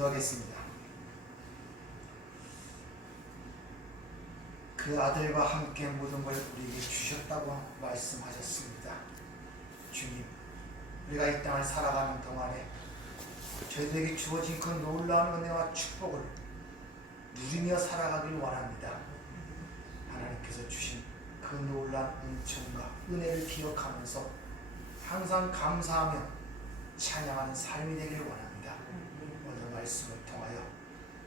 기도하겠습니다. 그 아들과 함께 모든 걸 우리에게 주셨다고 말씀하셨습니다. 주님, 우리가 이 땅을 살아가는 동안에 저희들에게 주어진 그 놀라운 은혜와 축복을 누리며 살아가길 원합니다. 하나님께서 주신 그 놀라운 은총과 은혜를 기억하면서 항상 감사하며 찬양하는 삶이 되기를 원합니다. 오늘 말씀을 통하여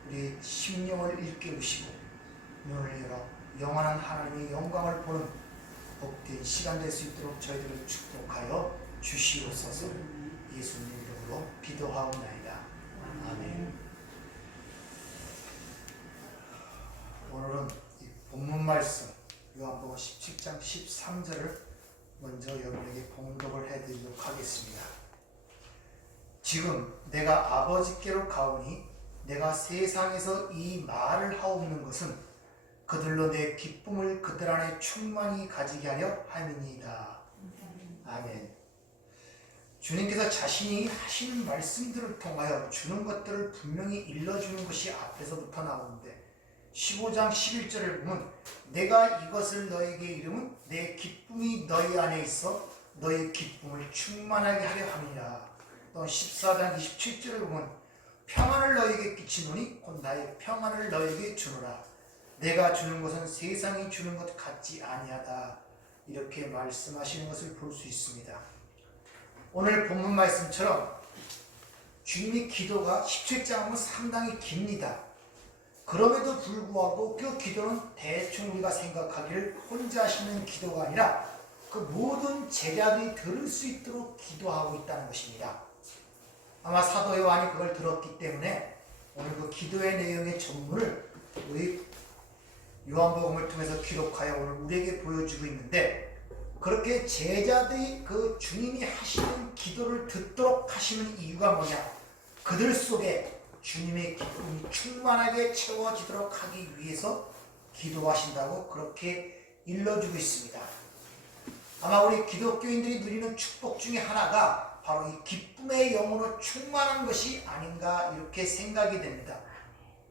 우리 심령을 일깨우시고 눈을 열어 영원한 하나님의 영광을 보는 복된 시간 될 수 있도록 저희들을 축복하여 주시옵소서. 예수님 이름으로 기도하옵나이다. 아멘. 오늘은 이 본문 말씀 요한복음 17장 13절을 먼저 여러분에게 봉독을 해드리도록 하겠습니다. 지금 내가 아버지께로 가오니 내가 세상에서 이 말을 하옵는 것은 그들로 내 기쁨을 그들 안에 충만히 가지게 하려 함이니이다. 아멘. 주님께서 자신이 하시는 말씀들을 통하여 주는 것들을 분명히 일러주는 것이 앞에서부터 나오는데 15장 11절을 보면 내가 이것을 너에게 이름은 내 기쁨이 너희 안에 있어 너희 기쁨을 충만하게 하려 함이라. 또 14장 27절을 보면 평안을 너에게 끼치노니 곧 나의 평안을 너에게 주노라. 내가 주는 것은 세상이 주는 것 같지 아니하다. 이렇게 말씀하시는 것을 볼 수 있습니다. 오늘 본문 말씀처럼 주님의 기도가 17장은 상당히 깁니다. 그럼에도 불구하고 그 기도는 대충 우리가 생각하기를 혼자 하시는 기도가 아니라 그 모든 제자들이 들을 수 있도록 기도하고 있다는 것입니다. 아마 사도 요한이 그걸 들었기 때문에 오늘 그 기도의 내용의 전문을 우리 요한복음을 통해서 기록하여 오늘 우리에게 보여주고 있는데, 그렇게 제자들이 그 주님이 하시는 기도를 듣도록 하시는 이유가 뭐냐? 그들 속에 주님의 기쁨이 충만하게 채워지도록 하기 위해서 기도하신다고 그렇게 일러주고 있습니다. 아마 우리 기독교인들이 누리는 축복 중에 하나가 바로 이 기쁨의 영으로 충만한 것이 아닌가 이렇게 생각이 됩니다.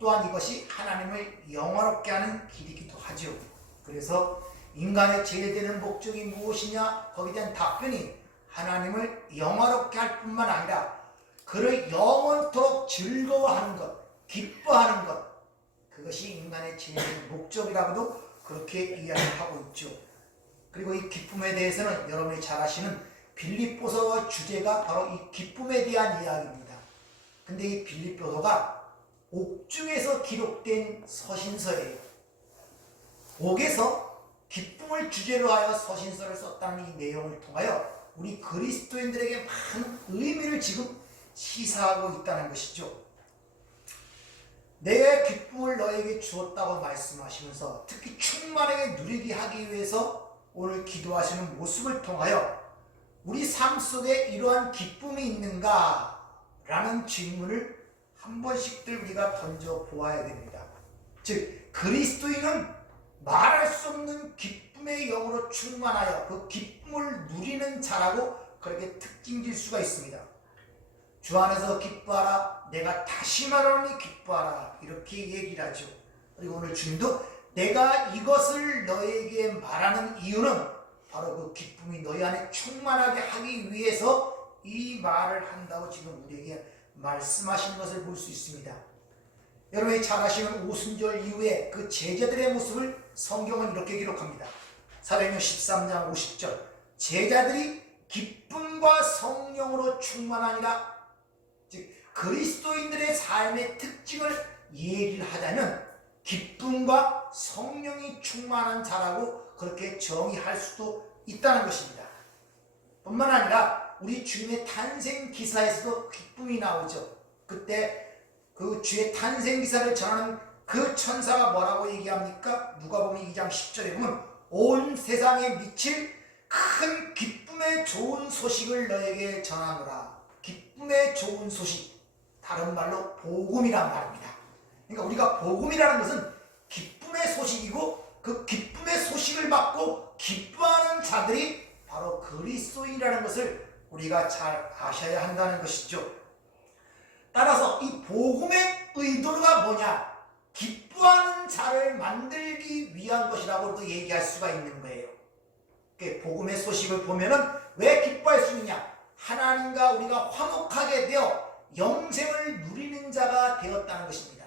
또한 이것이 하나님을 영화롭게 하는 길이기도 하죠. 그래서 인간의 제일 되는 목적이 무엇이냐? 거기에 대한 답변이 하나님을 영화롭게 할 뿐만 아니라 그를 영원토록 즐거워하는 것, 기뻐하는 것, 그것이 인간의 제일 목적이라고도 그렇게 이야기하고 있죠. 그리고 이 기쁨에 대해서는 여러분이 잘 아시는 빌립보서의 주제가 바로 이 기쁨에 대한 이야기입니다. 근데 이 빌립보서가 옥중에서 기록된 서신서예요. 옥에서 기쁨을 주제로 하여 서신서를 썼다는 이 내용을 통하여 우리 그리스도인들에게 많은 의미를 지금 시사하고 있다는 것이죠. 내 기쁨을 너에게 주었다고 말씀하시면서 특히 충만하게 누리게 하기 위해서 오늘 기도하시는 모습을 통하여 우리 삶 속에 이러한 기쁨이 있는가? 라는 질문을 한 번씩들 우리가 던져 보아야 됩니다. 즉 그리스도인은 말할 수 없는 기쁨의 영으로 충만하여 그 기쁨을 누리는 자라고 그렇게 특징질 수가 있습니다. 주 안에서 기뻐하라, 내가 다시 말하노니 기뻐하라, 이렇게 얘기를 하죠. 그리고 오늘 주님도 내가 이것을 너에게 말하는 이유는 바로 그 기쁨이 너희 안에 충만하게 하기 위해서 이 말을 한다고 지금 우리에게 말씀하시는 것을 볼 수 있습니다. 여러분이 잘 아시는 오순절 이후에 그 제자들의 모습을 성경은 이렇게 기록합니다. 사도행전 13장 50절 제자들이 기쁨과 성령으로 충만하니라. 즉 그리스도인들의 삶의 특징을 얘기를 하자면 기쁨과 성령이 충만한 자라고 그렇게 정의할 수도 있다는 것입니다. 뿐만 아니라 우리 주님의 탄생 기사에서도 기쁨이 나오죠. 그때 그 주의 탄생 기사를 전하는 그 천사가 뭐라고 얘기합니까? 누가복음 2장 10절에 보면 온 세상에 미칠 큰 기쁨의 좋은 소식을 너에게 전하노라. 기쁨의 좋은 소식, 다른 말로 복음이란 말입니다. 그러니까 우리가 복음이라는 것은 기쁨의 소식이고 그 기쁨의 소식을 받고 기뻐하는 자들이 바로 그리스도인이라는 것을 우리가 잘 아셔야 한다는 것이죠. 따라서 이 복음의 의도가 뭐냐? 기뻐하는 자를 만들기 위한 것이라고도 얘기할 수가 있는 거예요. 복음의 소식을 보면은 왜 기뻐할 수 있느냐? 하나님과 우리가 화목하게 되어 영생을 누리는 자가 되었다는 것입니다.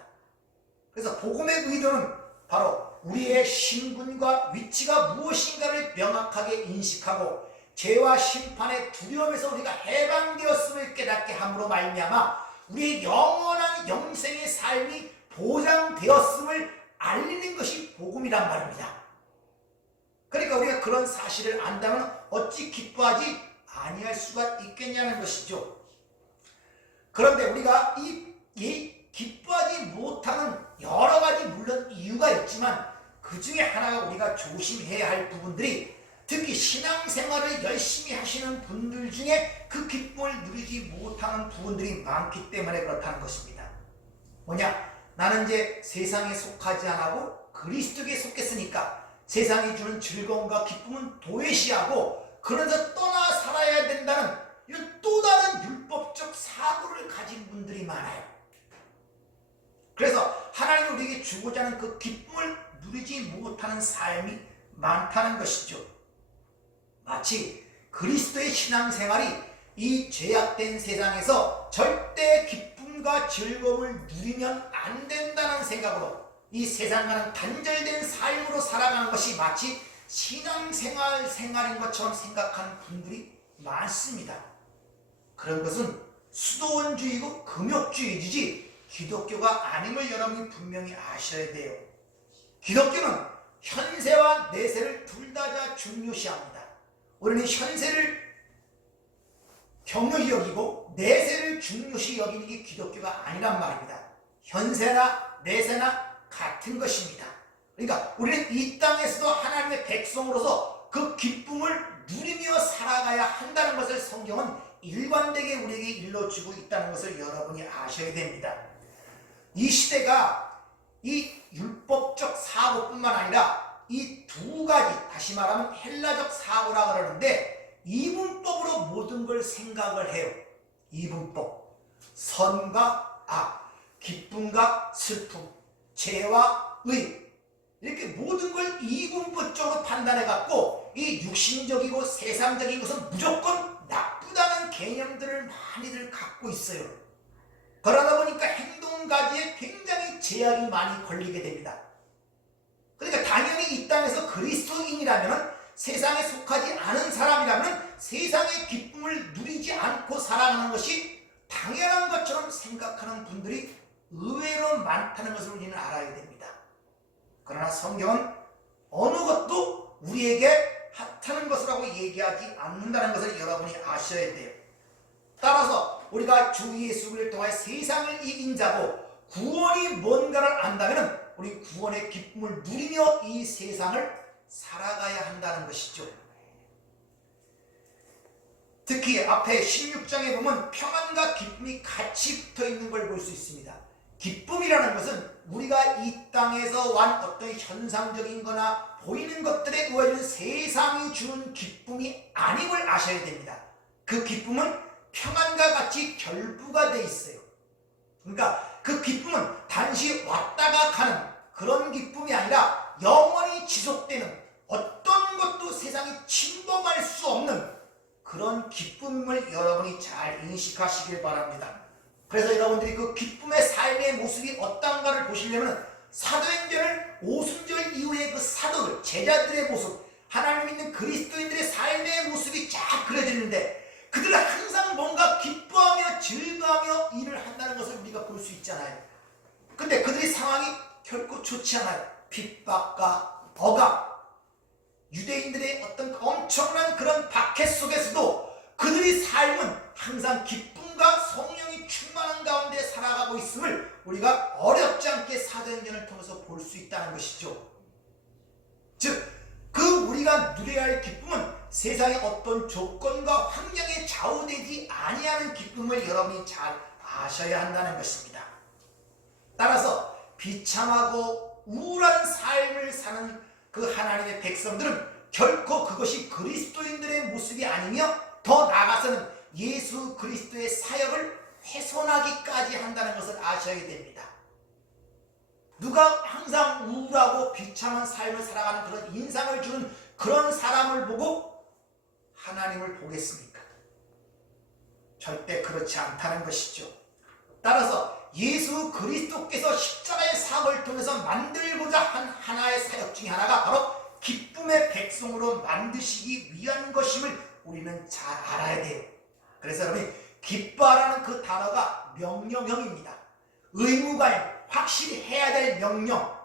그래서 복음의 의도는 바로 우리의 신분과 위치가 무엇인가를 명확하게 인식하고 죄와 심판의 두려움에서 우리가 해방되었음을 깨닫게 함으로 말미암아 우리의 영원한 영생의 삶이 보장되었음을 알리는 것이 복음이란 말입니다. 그러니까 우리가 그런 사실을 안다면 어찌 기뻐하지 아니할 수가 있겠냐는 것이죠. 그런데 우리가 이 기뻐하지 못하는 여러 가지 물론 이유가 있지만 그 중에 하나가 우리가 조심해야 할 부분들이 특히 신앙생활을 열심히 하시는 분들 중에 그 기쁨을 누리지 못하는 부분들이 많기 때문에 그렇다는 것입니다. 뭐냐? 나는 이제 세상에 속하지 않고 그리스도께 속했으니까 세상이 주는 즐거움과 기쁨은 도외시하고 그래서 떠나 살아야 된다는 이런 또 다른 율법적 사고를 가진 분들이 많아요. 그래서 하나님이 우리에게 주고자 하는 그 기쁨을 누리지 못하는 삶이 많다는 것이죠. 마치 그리스도의 신앙생활이 이 죄악된 세상에서 절대 기쁨과 즐거움을 누리면 안 된다는 생각으로 이 세상과는 단절된 삶으로 살아가는 것이 마치 신앙생활인 것처럼 생각하는 분들이 많습니다. 그런 것은 수도원주의고 금욕주의지 기독교가 아님을 여러분이 분명히 아셔야 돼요. 기독교는 현세와 내세를 둘 다 중요시합니다. 우리는 현세를 경력이 여기고 내세를 중요시 여기는 게 기독교가 아니란 말입니다. 현세나 내세나 같은 것입니다. 그러니까 우리는 이 땅에서도 하나님의 백성으로서 그 기쁨을 누리며 살아가야 한다는 것을 성경은 일관되게 우리에게 일러주고 있다는 것을 여러분이 아셔야 됩니다. 이 시대가 이 율법적 사고뿐만 아니라 이 두 가지, 다시 말하면 헬라적 사고라 그러는데 이분법으로 모든 걸 생각을 해요. 이분법. 선과 악, 기쁨과 슬픔, 죄와 의, 이렇게 모든 걸 이분법적으로 판단해 갖고 이 육신적이고 세상적인 것은 무조건 나쁘다는 개념들을 많이들 갖고 있어요. 그러다 보니까 행동가지에 굉장히 제약이 많이 걸리게 됩니다. 그러니까 당연히 이 땅에서 그리스도인이라면, 세상에 속하지 않은 사람이라면 세상의 기쁨을 누리지 않고 살아가는 것이 당연한 것처럼 생각하는 분들이 의외로 많다는 것을 우리는 알아야 됩니다. 그러나 성경은 어느 것도 우리에게 핫하는 것이라고 얘기하지 않는다는 것을 여러분이 아셔야 돼요. 따라서 우리가 주 예수를 통해 세상을 이긴 자고 구원이 뭔가를 안다면 우리 구원의 기쁨을 누리며 이 세상을 살아가야 한다는 것이죠. 특히 앞에 16장에 보면 평안과 기쁨이 같이 붙어 있는 걸 볼 수 있습니다. 기쁨이라는 것은 우리가 이 땅에서 완 어떤 현상적인 거나 보이는 것들에 의해 세상이 주는 기쁨이 아님을 아셔야 됩니다. 그 기쁨은 평안과 같이 결부가 돼 있어요. 그러니까 그 기쁨은 단지 왔다가 가는 그런 기쁨이 아니라 영원히 지속되는, 어떤 것도 세상이 침범할 수 없는 그런 기쁨을 여러분이 잘 인식하시길 바랍니다. 그래서 여러분들이 그 기쁨의 삶의 모습이 어떤가를 보시려면 사도행전을 오순절 이후의 그 사도들, 제자들의 모습, 하나님 믿는 그리스도인들의 삶의 모습이 쫙 그려지는데 그들은 항상 뭔가 기뻐하며 즐거워하며 일을 한다는 것을 우리가 볼 수 있잖아요. 근데 그들의 상황이 결코 좋지 않아요. 핍박과 억압, 유대인들의 어떤 엄청난 그런 박해 속에서도 그들의 삶은 항상 기쁨과 성령이 충만한 가운데 살아가고 있음을 우리가 어렵지 않게 사도행전을 통해서 볼 수 있다는 것이죠. 즉, 그 우리가 누려야 할 기쁨은 세상의 어떤 조건과 환경에 좌우되지 아니하는 기쁨을 여러분이 잘 아셔야 한다는 것입니다. 따라서 비참하고 우울한 삶을 사는 그 하나님의 백성들은 결코 그것이 그리스도인들의 모습이 아니며 더 나아가서는 예수 그리스도의 사역을 훼손하기까지 한다는 것을 아셔야 됩니다. 누가 항상 우울하고 비참한 삶을 살아가는 그런 인상을 주는 그런 사람을 보고 하나님을 보겠습니까? 절대 그렇지 않다는 것이죠. 따라서 예수 그리스도께서 십자가의 사역을 통해서 만들고자 한 하나의 사역 중에 하나가 바로 기쁨의 백성으로 만드시기 위한 것임을 우리는 잘 알아야 돼요. 그래서 여러분, 기뻐하라는 그 단어가 명령형입니다. 의무가 확실히 해야 될 명령,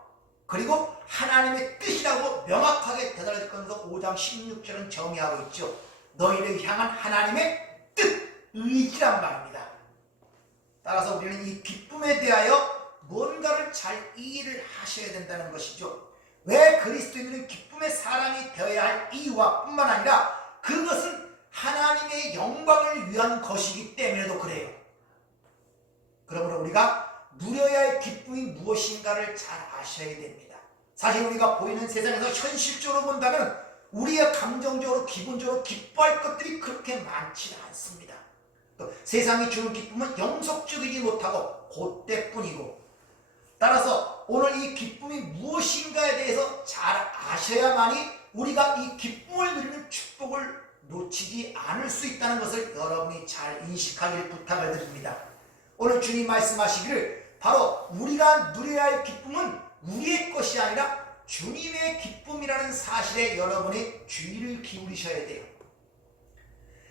그리고 하나님의 뜻이라고 명확하게 대달하면서 5장 16절은 정의하고 있죠. 너희를 향한 하나님의 뜻, 의지란 말입니다. 따라서 우리는 이 기쁨에 대하여 뭔가를 잘 이해를 하셔야 된다는 것이죠. 왜 그리스도인은 기쁨의 사람이 되어야 할 이유와 뿐만 아니라 그것은 하나님의 영광을 위한 것이기 때문에도 그래요. 그러므로 우리가 누려야 할 기쁨이 무엇인가를 잘 아셔야 됩니다. 사실 우리가 보이는 세상에서 현실적으로 본다면 우리의 감정적으로 기본적으로 기뻐할 것들이 그렇게 많지 않습니다. 또 세상이 주는 기쁨은 영속적이지 못하고 그때뿐이고, 따라서 오늘 이 기쁨이 무엇인가에 대해서 잘 아셔야만이 우리가 이 기쁨을 누리는 축복을 놓치지 않을 수 있다는 것을 여러분이 잘 인식하길 부탁을 드립니다. 오늘 주님 말씀하시기를 바로 우리가 누려야 할 기쁨은 우리의 것이 아니라 주님의 기쁨이라는 사실에 여러분이 주의를 기울이셔야 돼요.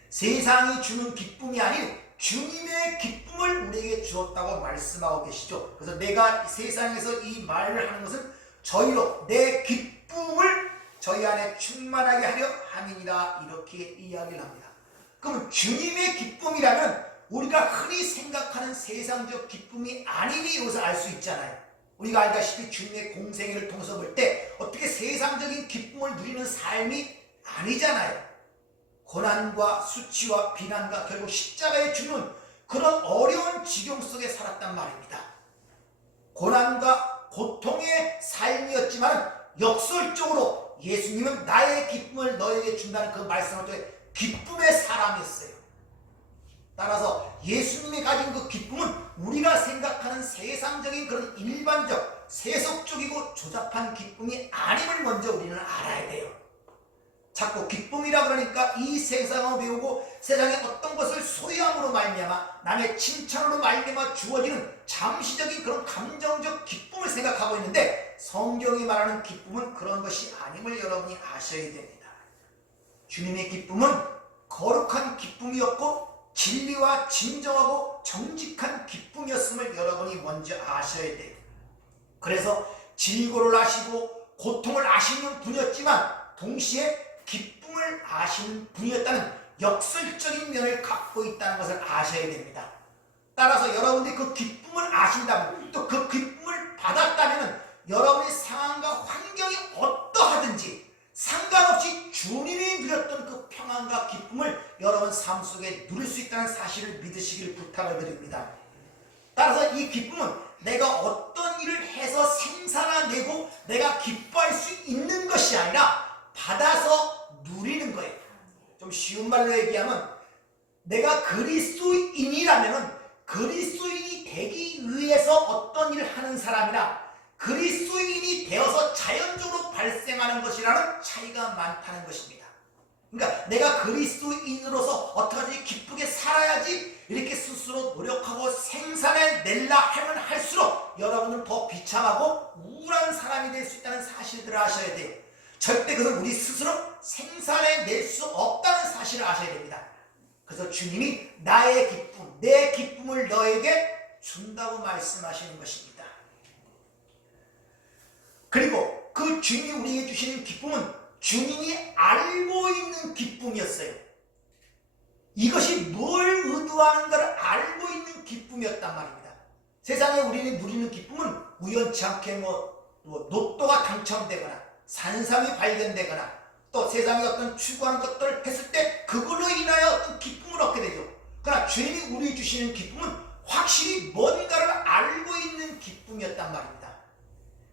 세상이 주는 기쁨이 아닌 주님의 기쁨을 우리에게 주었다고 말씀하고 계시죠. 그래서 내가 세상에서 이 말을 하는 것은 저희로 내 기쁨을 저희 안에 충만하게 하려 함이니라, 이렇게 이야기를 합니다. 그럼 주님의 기쁨이라면 우리가 흔히 생각하는 세상적 기쁨이 아님이 여기서 알 수 있잖아요. 우리가 알다시피 주님의 공생애를 통해서 볼 때 어떻게 세상적인 기쁨을 누리는 삶이 아니잖아요. 고난과 수치와 비난과 결국 십자가에 죽는 그런 어려운 지경 속에 살았단 말입니다. 고난과 고통의 삶이었지만 역설적으로 예수님은 나의 기쁨을 너에게 준다는 그 말씀을 통해 기쁨의 사람이었어요. 따라서 예수님이 가진 그 기쁨은 우리가 생각하는 세상적인 그런 일반적 세속적이고 조잡한 기쁨이 아님을 먼저 우리는 알아야 돼요. 자꾸 기쁨이라 그러니까 이 세상을 배우고 세상의 어떤 것을 소유함으로 말미암아 남의 칭찬으로 말미암아 주어지는 잠시적인 그런 감정적 기쁨을 생각하고 있는데, 성경이 말하는 기쁨은 그런 것이 아님을 여러분이 아셔야 됩니다. 주님의 기쁨은 거룩한 기쁨이었고 진리와 진정하고 정직한 기쁨이었음을 여러분이 먼저 아셔야 돼요. 그래서 질고를 아시고 고통을 아시는 분이었지만 동시에 기쁨을 아시는 분이었다는 역설적인 면을 갖고 있다는 것을 아셔야 됩니다. 따라서 여러분들이 그 기쁨을 아신다면, 또 그 기쁨을 받았다면 여러분의 상황과 환경이 어떠하든지 상관없이 주님이 누렸던 그 평안과 기쁨을 여러분 삶 속에 누릴 수 있다는 사실을 믿으시기를 부탁을 드립니다. 따라서 이 기쁨은 내가 어떤 일을 해서 생산해내고 내가 기뻐할 수 있는 것이 아니라 받아서 누리는 거예요. 좀 쉬운 말로 얘기하면 내가 그리스도인이라면 그리스도인이 되기 위해서 어떤 일을 하는 사람이나 그리스도인이 되어서 자연적으로 발생하는 것이라는 차이가 많다는 것입니다. 그러니까 내가 그리스도인으로서 어떻게든지 기쁘게 살아야지 이렇게 스스로 노력하고 생산해내려 하면 할수록 여러분은 더 비참하고 우울한 사람이 될 수 있다는 사실들을 아셔야 돼요. 절대 그것을 우리 스스로 생산해낼 수 없다는 사실을 아셔야 됩니다. 그래서 주님이 나의 기쁨, 내 기쁨을 너에게 준다고 말씀하시는 것입니다. 그리고 그 주님이 우리에게 주시는 기쁨은 주님이 알고 있는 기쁨이었어요. 이것이 뭘 의도하는가를 알고 있는 기쁨이었단 말입니다. 세상에 우리는 누리는 기쁨은 우연치 않게 로또가 당첨되거나 산삼이 발견되거나 또 세상에 어떤 추구하는 것들을 했을 때 그걸로 인하여 어떤 기쁨을 얻게 되죠. 그러나 주님이 우리 주시는 기쁨은 확실히 뭔가를 알고 있는 기쁨이었단 말입니다.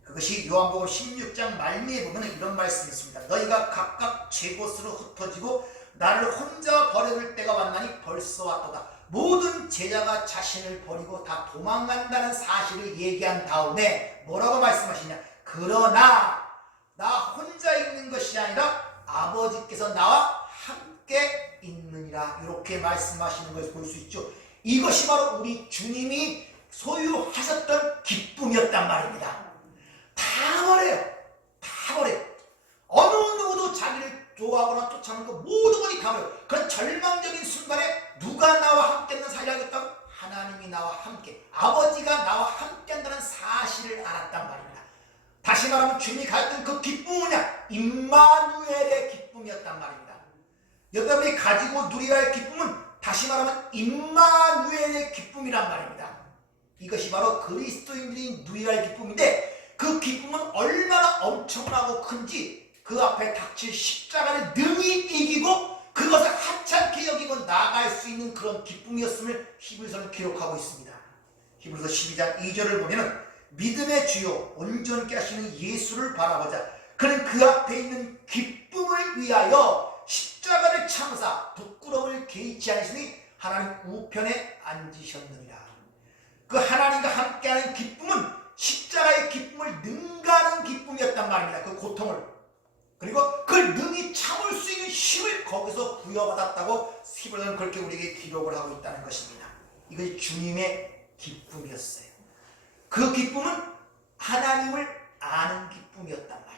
그것이 요한복음 16장 말미에 보면 이런 말씀이 있습니다. 너희가 각각 제 곳으로 흩어지고 나를 혼자 버려둘 때가 왔나니 벌써 왔도다. 모든 제자가 자신을 버리고 다 도망간다는 사실을 얘기한 다음에 뭐라고 말씀하시냐? 그러나 나 혼자 있는 것이 아니라 아버지께서 나와 함께 있느니라. 이렇게 말씀하시는 것을 볼 수 있죠. 이것이 바로 우리 주님이 소유하셨던 기쁨이었단 말입니다. 다 버려요. 다 버려요. 어느 누구도 자기를 좋아하거나 쫓아오는 거 모든 것이 다 버려요. 그런 절망적인 순간에 누가 나와 함께 있는 사실을 알겠다고? 하나님이 나와 함께, 아버지가 나와 함께 한다는 사실을 알았단 말입니다. 다시 말하면 주님이 가졌던 그 기쁨은 뭐냐? 임마누엘의 기쁨이었단 말입니다. 여러분이 가지고 누려야 할 기쁨은 다시 말하면 임마누엘의 기쁨이란 말입니다. 이것이 바로 그리스도인들이 누려야 할 기쁨인데 그 기쁨은 얼마나 엄청나고 큰지 그 앞에 닥칠 십자가를 능히 이기고 그것을 하찮게 여기고 나아갈 수 있는 그런 기쁨이었음을 히브리서는 기록하고 있습니다. 히브리서 12장 2절을 보면 믿음의 주요 온전케 하시는 예수를 바라보자. 그는 그 앞에 있는 기쁨을 위하여 십자가를 참으사 부끄러움을 개의치 않으시니 하나님 우편에 앉으셨느니라. 그 하나님과 함께하는 기쁨은 십자가의 기쁨을 능가하는 기쁨이었단 말입니다. 그 고통을, 그리고 그걸 능히 참을 수 있는 힘을 거기서 부여받았다고 히브리서는 그렇게 우리에게 기록을 하고 있다는 것입니다. 이것이 주님의 기쁨이었어요. 그 기쁨은 하나님을 아는 기쁨이었단 말입니다.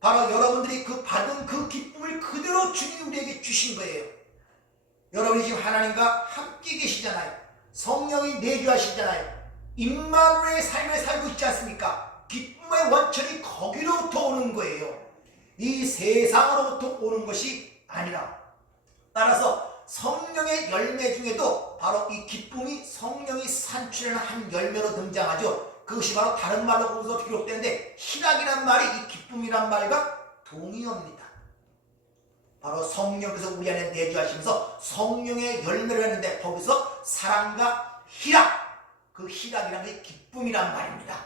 바로 여러분들이 그 받은 그 기쁨을 그대로 주님이 우리에게 주신 거예요. 여러분이 지금 하나님과 함께 계시잖아요. 성령이 내주하시잖아요. 임마누엘의 삶을 살고 있지 않습니까? 기쁨의 원천이 거기로부터 오는 거예요. 이 세상으로부터 오는 것이 아니라. 따라서 성령의 열매 중에도 바로 이 기쁨이 성령이 산출하는 한 열매로 등장하죠. 그것이 바로 다른 말로 거기서 기록되는데 희락이란 말이 이 기쁨이란 말과 동의어입니다. 바로 성령께서 우리 안에 내주하시면서 성령의 열매를 했는데 거기서 사랑과 희락, 그 희락이란 게 기쁨이란 말입니다.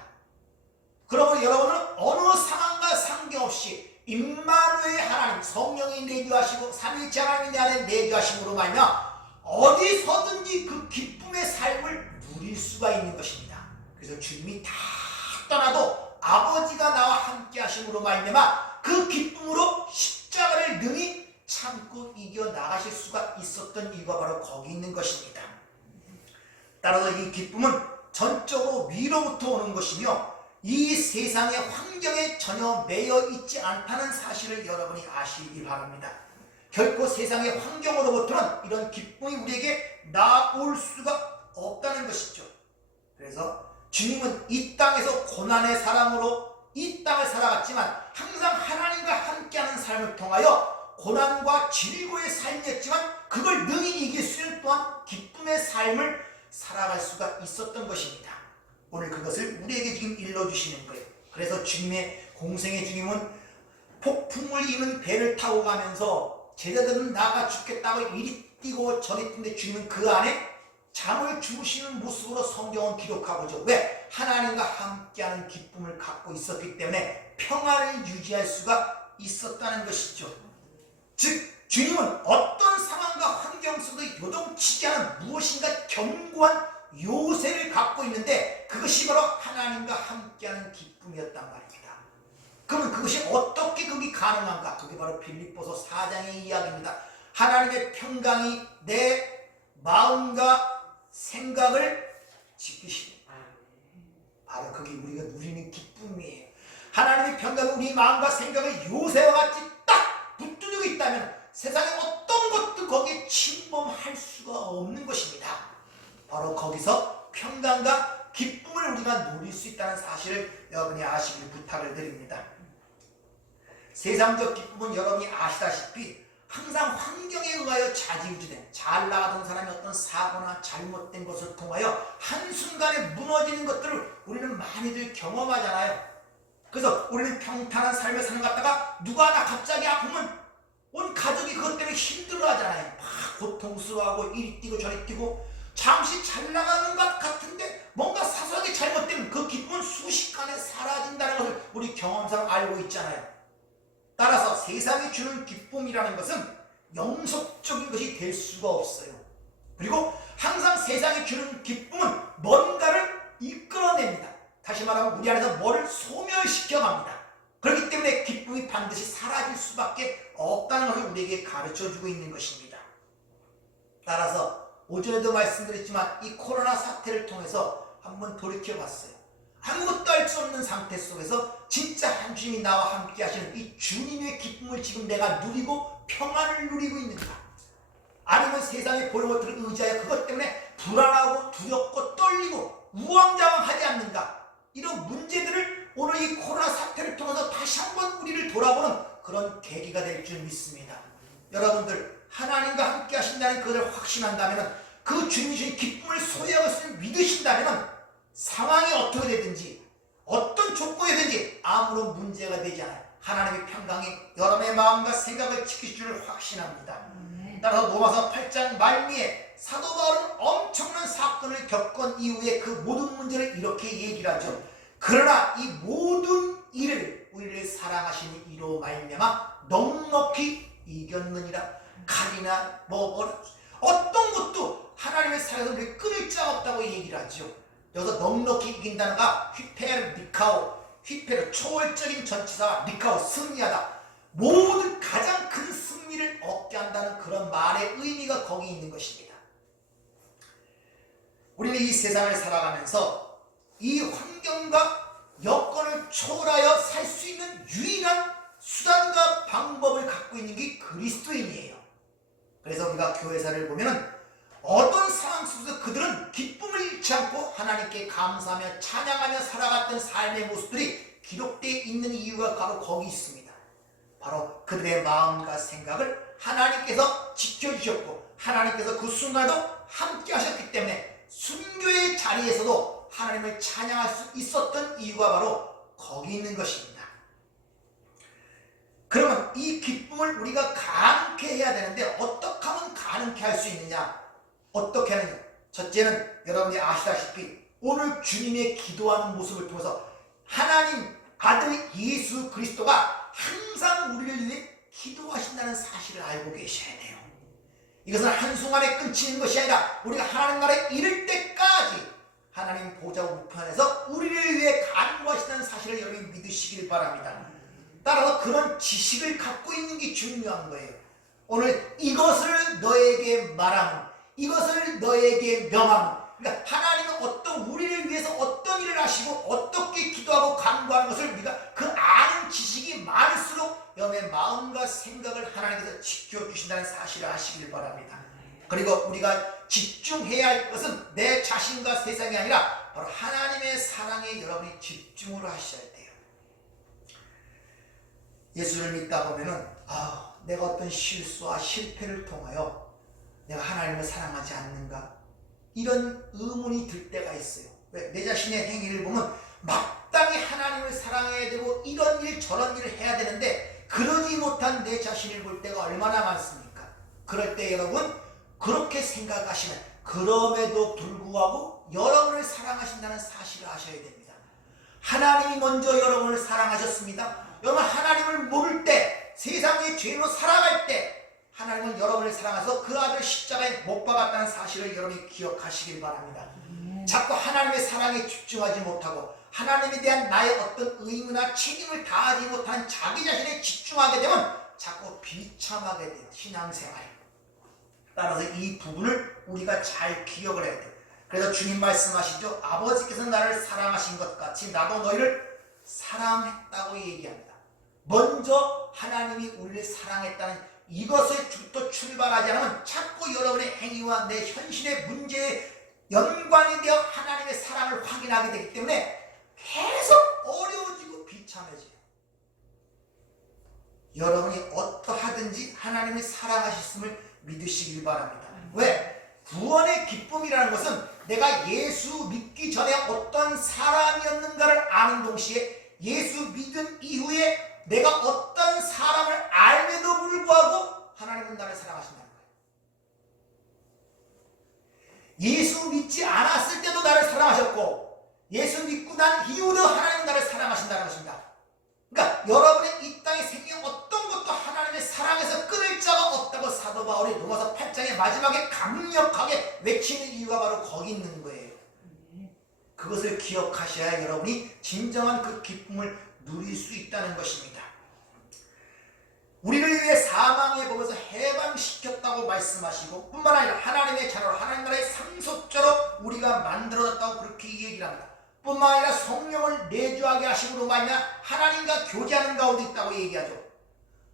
그러면 여러분은 어느 상황과 상관없이 임마누엘 하나님, 성령이 내주하시고 삼위일체 하나님이 내 안에 내주하심으로 말미암아 어디서든지 그 기쁨의 삶을 누릴 수가 있는 것입니다. 그래서 주님이 다 떠나도 아버지가 나와 함께 하심으로 말미암아 그 기쁨으로 십자가를 능히 참고 이겨나가실 수가 있었던 이유가 바로 거기 있는 것입니다. 따라서 이 기쁨은 전적으로 위로부터 오는 것이며 이 세상의 환경에 전혀 매여 있지 않다는 사실을 여러분이 아시기 바랍니다. 결코 세상의 환경으로부터는 이런 기쁨이 우리에게 나올 수가 없다는 것이죠. 그래서 주님은 이 땅에서 고난의 사람으로 이 땅을 살아갔지만 항상 하나님과 함께하는 삶을 통하여 고난과 질고의 삶이었지만 그걸 능히 이길 수 있는 또한 기쁨의 삶을 살아갈 수가 있었던 것입니다. 오늘 그것을 우리에게 지금 일러주시는 거예요. 그래서 주님의 공생의 주님은 폭풍을 이는 배를 타고 가면서 제자들은 나가 죽겠다고 이리 뛰고 저리 뛰는데 주님은 그 안에 잠을 주무시는 모습으로 성경은 기록하고죠. 왜? 하나님과 함께하는 기쁨을 갖고 있었기 때문에 평안을 유지할 수가 있었다는 것이죠. 즉 주님은 어떤 상황과 환경 속에 요동치지 않은 무엇인가 견고한 요새를 갖고 있는데 그것이 바로 하나님과 함께하는 기쁨이었단 말입니다. 그러면 그것이 어떻게 그게 가능한가? 그게 바로 빌립보서 4장의 이야기입니다. 하나님의 평강이 내 마음과 생각을 지키시고 바로 그게 우리가 누리는 기쁨이에요. 하나님의 평강이 우리 마음과 생각을 요새와 같이 딱 붙들고 있다면 세상의 어떤 것도 거기에 침범할 수가 없는 것입니다. 바로 거기서 평강과 기쁨을 우리가 누릴 수 있다는 사실을 여러분이 아시길 부탁을 드립니다. 세상적 기쁨은 여러분이 아시다시피 항상 환경에 의하여 좌지우지된, 잘 나가던 사람이 어떤 사고나 잘못된 것을 통하여 한순간에 무너지는 것들을 우리는 많이들 경험하잖아요. 그래서 우리는 평탄한 삶을 사는 것 같다가 누가 하나 갑자기 아프면 온 가족이 그것 때문에 힘들어하잖아요. 막 고통스러워하고 이리 뛰고 저리 뛰고 잠시 잘 나가는 것 같은데 뭔가 사소하게 잘못되면 그 기쁨은 순식간에 사라진다는 것을 우리 경험상 알고 있잖아요. 따라서 세상이 주는 기쁨이라는 것은 영속적인 것이 될 수가 없어요. 그리고 항상 세상이 주는 기쁨은 뭔가를 이끌어냅니다. 다시 말하면 우리 안에서 뭐를 소멸시켜 갑니다. 그렇기 때문에 기쁨이 반드시 사라질 수밖에 없다는 것을 우리에게 가르쳐주고 있는 것입니다. 따라서 오전에도 말씀드렸지만 이 코로나 사태를 통해서 한번 돌이켜봤어요. 아무것도 할 수 없는 상태 속에서 진짜 한 주님이 나와 함께 하시는 이 주님의 기쁨을 지금 내가 누리고 평안을 누리고 있는가? 아니면 세상의 보는 것들을 의지하여 그것 때문에 불안하고 두렵고 떨리고 우왕좌왕하지 않는가? 이런 문제들을 오늘 이 코로나 사태를 통해서 다시 한번 우리를 돌아보는 그런 계기가 될 줄 믿습니다. 여러분들 하나님과 함께 하신다는 것을 확신한다면, 그 주님이 주신 기쁨을 소유하고 있음을 믿으신다면 상황이 어떻게 되든지 어떤 조건이든지 아무런 문제가 되지 않아요. 하나님의 평강이 여러분의 마음과 생각을 지키실 줄 확신합니다. 따라서 로마서 8장 말미에 사도 바울은 엄청난 사건을 겪은 이후에 그 모든 문제를 이렇게 얘기를 하죠. 그러나 이 모든 일을 우리를 사랑하시는 이로 말미암아 넉넉히 이겼느니라. 칼이나 어떤 것도 하나님의 사랑에서 우리를 끊을 자가 없다고 얘기를 하죠. 여기서 넉넉히 이긴다는 가 휘페르 니카오, 휘페르 초월적인 전치사, 니카오 승리하다, 모든 가장 큰 승리를 얻게 한다는 그런 말의 의미가 거기 있는 것입니다. 우리는 이 세상을 살아가면서 이 환경과 여건을 초월하여 살 수 있는 유일한 수단과 방법을 갖고 있는 게 그리스도인이에요. 그래서 우리가 교회사를 보면은 어떤 상황 속에서 그들은 기쁨을 잃지 않고 하나님께 감사하며 찬양하며 살아갔던 삶의 모습들이 기록되어 있는 이유가 바로 거기 있습니다. 바로 그들의 마음과 생각을 하나님께서 지켜주셨고 하나님께서 그 순간도 함께 하셨기 때문에 순교의 자리에서도 하나님을 찬양할 수 있었던 이유가 바로 거기 있는 것입니다. 그러면 이 기쁨을 우리가 가능케 해야 되는데 어떻게 하면 가능케 할 수 있느냐? 어떻게 하느냐? 첫째는 여러분이 아시다시피 오늘 주님의 기도하는 모습을 통해서 하나님 아들 예수 그리스도가 항상 우리를 위해 기도하신다는 사실을 알고 계셔야 돼요. 이것은 한순간에 끊치는 것이 아니라 우리가 하나님 나라에 이를 때까지 하나님 보좌 우편에서 우리를 위해 간구하신다는 사실을 여러분이 믿으시길 바랍니다. 따라서 그런 지식을 갖고 있는 게 중요한 거예요. 오늘 이것을 너에게 말하는, 이것을 너에게 명하는, 그러니까 하나님은 우리를 위해서 어떤 일을 하시고 어떻게 기도하고 간구하는 것을 우리가 그 아는 지식이 많을수록 여러분의 마음과 생각을 하나님께서 지켜주신다는 사실을 아시길 바랍니다. 그리고 우리가 집중해야 할 것은 내 자신과 세상이 아니라 바로 하나님의 사랑에 여러분이 집중을 하셔야 돼요. 예수를 믿다 보면은 내가 어떤 실수와 실패를 통하여 내가 하나님을 사랑하지 않는가? 이런 의문이 들 때가 있어요. 왜? 내 자신의 행위를 보면 마땅히 하나님을 사랑해야 되고 이런 일 저런 일을 해야 되는데 그러지 못한 내 자신을 볼 때가 얼마나 많습니까? 그럴 때 여러분 그렇게 생각하시면 그럼에도 불구하고 여러분을 사랑하신다는 사실을 아셔야 됩니다. 하나님이 먼저 여러분을 사랑하셨습니다. 여러분 하나님을 모를 때, 세상의 죄로 살아갈 때 하나님은 여러분을 사랑해서 그 아들 십자가에 못 박았다는 사실을 여러분이 기억하시길 바랍니다. 자꾸 하나님의 사랑에 집중하지 못하고 하나님에 대한 나의 어떤 의무나 책임을 다하지 못하는 자기 자신에 집중하게 되면 자꾸 비참하게 돼요. 신앙생활. 따라서 이 부분을 우리가 잘 기억을 해야 돼요. 그래서 주님 말씀하시죠. 아버지께서 나를 사랑하신 것 같이 나도 너희를 사랑했다고 얘기합니다. 먼저 하나님이 우리를 사랑했다는 이것에부터 출발하지 않으면 자꾸 여러분의 행위와 내 현실의 문제에 연관이 되어 하나님의 사랑을 확인하게 되기 때문에 계속 어려워지고 비참해져요. 여러분이 어떠하든지 하나님의 사랑하셨음을 믿으시길 바랍니다. 왜? 구원의 기쁨이라는 것은 내가 예수 믿기 전에 어떤 사람이었는가를 아는 동시에 예수 믿은 이후에 내가 어떤 사람을 알면도 불구하고 하나님은 나를 사랑하신다는 거예요. 예수 믿지 않았을 때도 나를 사랑하셨고 예수 믿고 난 이후도 하나님은 나를 사랑하신다는 것입니다. 그러니까 여러분의 이 땅에 생긴 어떤 것도 하나님의 사랑에서 끊을 자가 없다고 사도 바울이 로마서 8장의 마지막에 강력하게 외치는 이유가 바로 거기 있는 거예요. 그것을 기억하셔야 여러분이 진정한 그 기쁨을 누릴 수 있다는 것입니다. 우리를 위해 사망의 법에서 해방시켰다고 말씀하시고 뿐만 아니라 하나님의 자녀로 하나님 나라의 상속자로 우리가 만들어졌다고 그렇게 얘기를 합니다. 뿐만 아니라 성령을 내주하게 하심으로 말미암아 하나님과 교제하는 가운데 있다고 얘기하죠.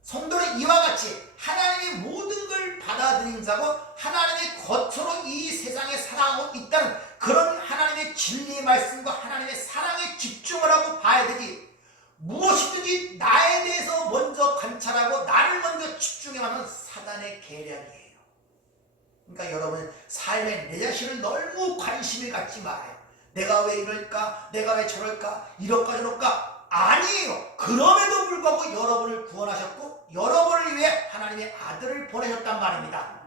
성도는 이와 같이 하나님의 모든 걸 받아들인 자고 하나님의 겉으로 이 세상에 살아가고 있다는 그런 하나님의 진리의 말씀과 하나님의 사랑에 집중을 하고 봐야 되지, 무엇이든지 나에 대해서 먼저 관찰하고 나를 먼저 집중해가면 사단의 계략이에요. 그러니까 여러분 삶에 내 자신을 너무 관심을 갖지 말아요. 내가 왜 이럴까? 내가 왜 저럴까? 이럴까 저럴까? 아니에요. 그럼에도 불구하고 여러분을 구원하셨고 여러분을 위해 하나님의 아들을 보내셨단 말입니다.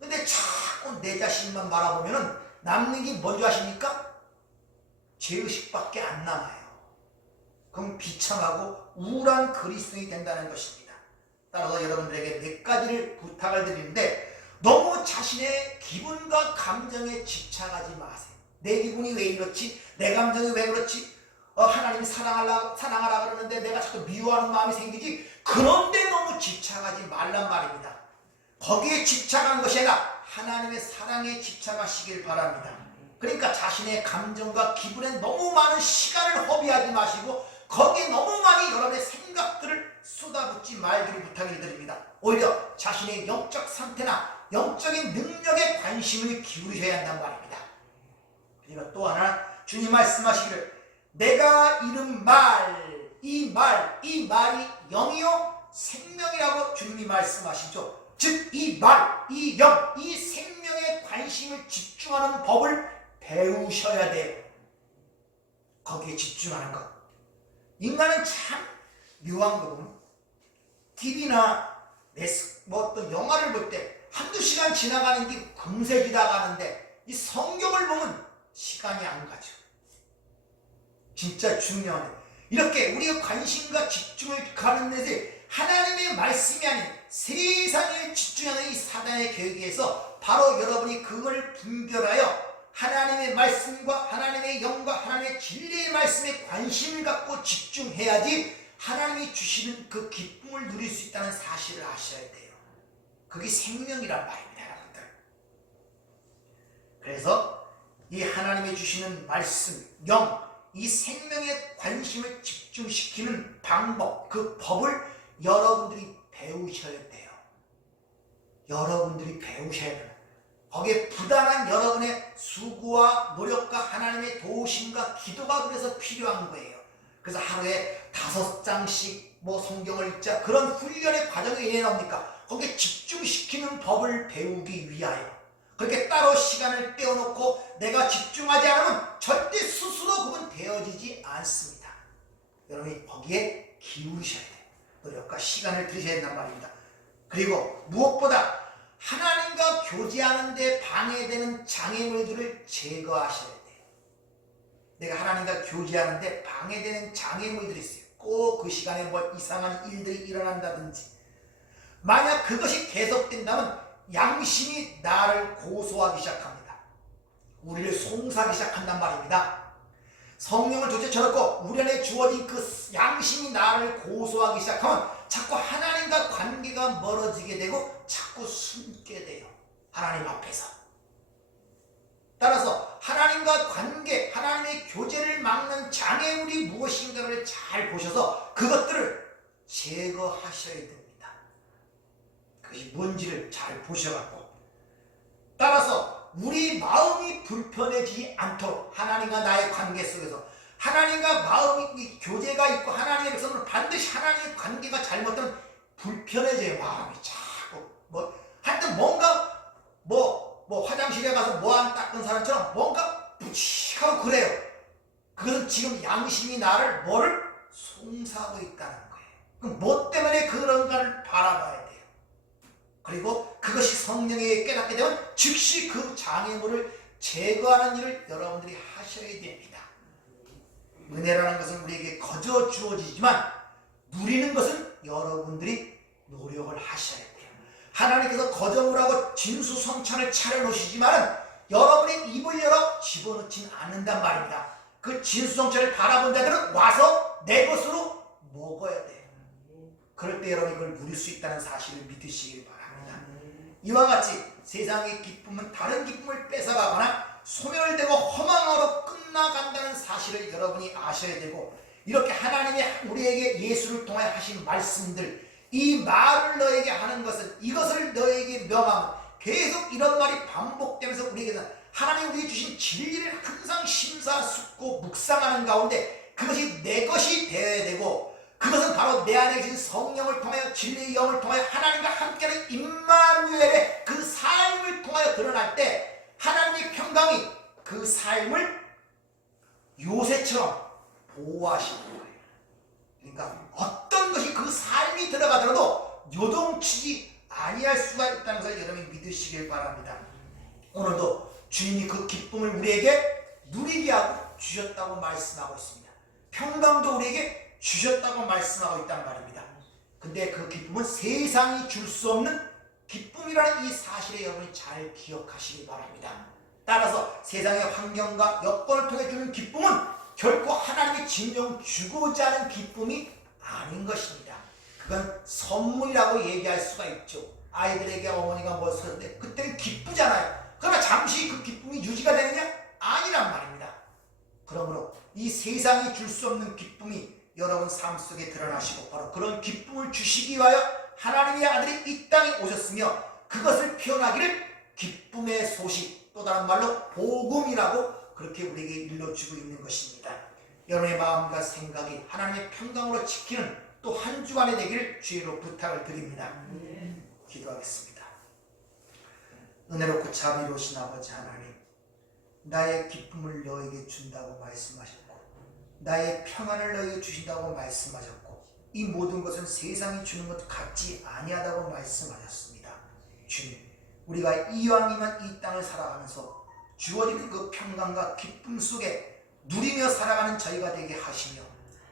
근데 자꾸 내 자신만 바라보면 남는 게 뭔지 아십니까? 죄의식밖에 안 남아요. 그럼 비참하고 우울한 그리스도인이 된다는 것입니다. 따라서 여러분들에게 몇 가지를 부탁을 드리는데, 너무 자신의 기분과 감정에 집착하지 마세요. 내 기분이 왜 이렇지? 내 감정이 왜 그렇지? 하나님이 사랑하라 그러는데 내가 자꾸 미워하는 마음이 생기지? 그런데 너무 집착하지 말란 말입니다. 거기에 집착한 것이 아니라 하나님의 사랑에 집착하시길 바랍니다. 그러니까 자신의 감정과 기분에 너무 많은 시간을 허비하지 마시고 거기에 너무 많이 여러분의 생각들을 쏟아붓지 말기를 부탁을 드립니다. 오히려 자신의 영적 상태나 영적인 능력에 관심을 기울이셔야 한단 말입니다. 그리고 또 하나 주님 말씀하시기를 내가 이른 말, 이 말이 영이요 생명이라고 주님이 말씀하시죠. 즉 이 말, 이 영, 이 생명에 관심을 집중하는 법을 배우셔야 돼요. 거기에 집중하는 것. 인간은 참 묘한 거 보면 TV나 또 영화를 볼 때 한두 시간 지나가는 게 금세 지나가는데 이 성경을 보면 시간이 안 가죠. 진짜 중요하네. 이렇게 우리가 관심과 집중을 가는 데서 하나님의 말씀이 아닌 세상에 집중하는 이 사단의 계획에서 바로 여러분이 그걸 분별하여 하나님의 말씀과 하나님의 영과 하나님의 진리의 말씀에 관심을 갖고 집중해야지 하나님이 주시는 그 기쁨을 누릴 수 있다는 사실을 아셔야 돼요. 그게 생명이란 말입니다, 여러분들. 그래서 이 하나님이 주시는 말씀, 영, 이 생명에 관심을 집중시키는 방법, 그 법을 여러분들이 배우셔야 돼요. 여러분들이 배우셔야 돼요. 거기에 부단한 여러분의 수고와 노력과 하나님의 도우심과 기도가 그래서 필요한 거예요. 그래서 하루에 5장씩 성경을 읽자, 그런 훈련의 과정이 왜 나옵니까? 거기에 집중시키는 법을 배우기 위하여. 그렇게 따로 시간을 떼어놓고 내가 집중하지 않으면 절대 스스로 그건 되어지지 않습니다. 여러분이 거기에 기울이셔야 돼요. 노력과 시간을 들이셔야 된단 말입니다. 그리고 무엇보다 하나님과 교제하는 데 방해되는 장애물들을 제거하셔야 돼요. 내가 하나님과 교제하는 데 방해되는 장애물들이 있어요. 꼭 그 시간에 이상한 일들이 일어난다든지, 만약 그것이 계속된다면 양심이 나를 고소하기 시작합니다. 우리를 송사하기 시작한단 말입니다. 성령을 둘째쳐놓고 우리 안에 주어진 그 양심이 나를 고소하기 시작하면 자꾸 하나님과 관계가 멀어지게 되고 자꾸 숨게 돼요. 하나님 앞에서. 따라서 하나님과 관계, 하나님의 교제를 막는 장애물이 무엇인가를 잘 보셔서 그것들을 제거하셔야 됩니다. 그것이 뭔지를 잘 보셔갖고, 따라서 우리 마음이 불편해지지 않도록 하나님과 나의 관계 속에서 하나님과 마음이 교제가 있고 하나님의 백성은 반드시 하나님의 관계가 잘못되면 불편해져요. 마음이 자꾸 하여튼 뭔가 화장실에 가서 안 닦은 사람처럼 뭔가 묵직하고 그래요. 그것은 지금 양심이 나를 송사하고 있다는 거예요. 그럼 뭐 때문에 그런가를 바라봐야 돼요. 그리고 그것이 성령에 깨닫게 되면 즉시 그 장애물을 제거하는 일을 여러분들이 하셔야 됩니다. 은혜라는 것은 우리에게 거저 주어지지만 누리는 것은 여러분들이 노력을 하셔야 돼요. 하나님께서 거정을 하고 진수성찬을 차려놓으시지만 여러분의 입을 열어 집어넣지는 않는단 말입니다. 그 진수성찬을 바라본 자들은 와서 내 것으로 먹어야 돼요. 그럴 때 여러분이 그걸 누릴 수 있다는 사실을 믿으시길 바랍니다. 이와 같이 세상의 기쁨은 다른 기쁨을 뺏어가거나 소멸되고 허망으로 끝나간다는 사실을 여러분이 아셔야 되고, 이렇게 하나님이 우리에게 예수를 통해 하신 말씀들, 이 말을 너에게 하는 것은, 이것을 너에게 명하면, 계속 이런 말이 반복되면서 우리에게는 하나님 우리에게 주신 진리를 항상 심사숙고 묵상하는 가운데 그것이 내 것이 되어야 되고, 그것은 바로 내 안에 계신 성령을 통하여 진리의 영을 통하여 하나님과 함께하는 임마누엘의 그 삶을 통하여 드러날 때 하나님의 평강이 그 삶을 요새처럼 보호하시는 거예요. 그러니까 어떤 것이 그 삶이 들어가더라도 요동치지 아니할 수가 있다는 것을 여러분이 믿으시길 바랍니다. 오늘도 주님이 그 기쁨을 우리에게 누리게 하고 주셨다고 말씀하고 있습니다. 평강도 우리에게 주셨다고 말씀하고 있단 말입니다. 근데 그 기쁨은 세상이 줄 수 없는 기쁨이라는 이 사실을 여러분이 잘 기억하시기 바랍니다. 따라서 세상의 환경과 여건을 통해 주는 기쁨은 결코 하나님이 진정 주고자 하는 기쁨이 아닌 것입니다. 그건 선물이라고 얘기할 수가 있죠. 아이들에게 어머니가 뭘 샀는데 그때는 기쁘잖아요. 그러나 잠시 그 기쁨이 유지가 되느냐? 아니란 말입니다. 그러므로 이 세상이 줄 수 없는 기쁨이 여러분 삶 속에 드러나시고, 바로 그런 기쁨을 주시기 위하여 하나님의 아들이 이 땅에 오셨으며, 그것을 표현하기를 기쁨의 소식, 또 다른 말로 복음이라고 그렇게 우리에게 일러주고 있는 것입니다. 여러분의 마음과 생각이 하나님의 평강으로 지키는 또 한 주간이 되기를 주의로 부탁을 드립니다. 기도하겠습니다. 은혜롭고 자비로우신 아버지 하나님, 나의 기쁨을 너에게 준다고 말씀하셨고, 나의 평안을 너에게 주신다고 말씀하셨고, 이 모든 것은 세상이 주는 것 같지 아니하다고 말씀하셨습니다. 주님, 우리가 이왕이면 이 땅을 살아가면서 주어지는 그 평강과 기쁨 속에 누리며 살아가는 저희가 되게 하시며,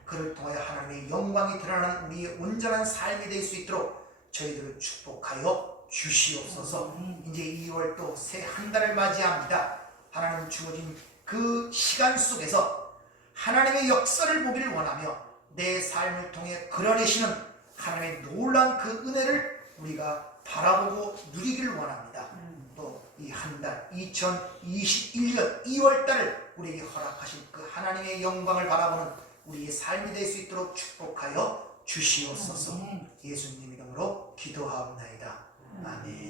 그를 통하여 하나님의 영광이 드러나는 우리의 온전한 삶이 될 수 있도록 저희들을 축복하여 주시옵소서. 이제 2월 또 새 한 달을 맞이합니다. 하나님 주어진 그 시간 속에서 하나님의 역사를 보기를 원하며 내 삶을 통해 그려내시는 하나님의 놀라운 그 은혜를 우리가 바라보고 누리기를 원합니다. 또 이 한 달 2021년 2월달을 우리에게 허락하신 그 하나님의 영광을 바라보는 우리의 삶이 될 수 있도록 축복하여 주시옵소서. 예수님 이름으로 기도하옵나이다. 아멘.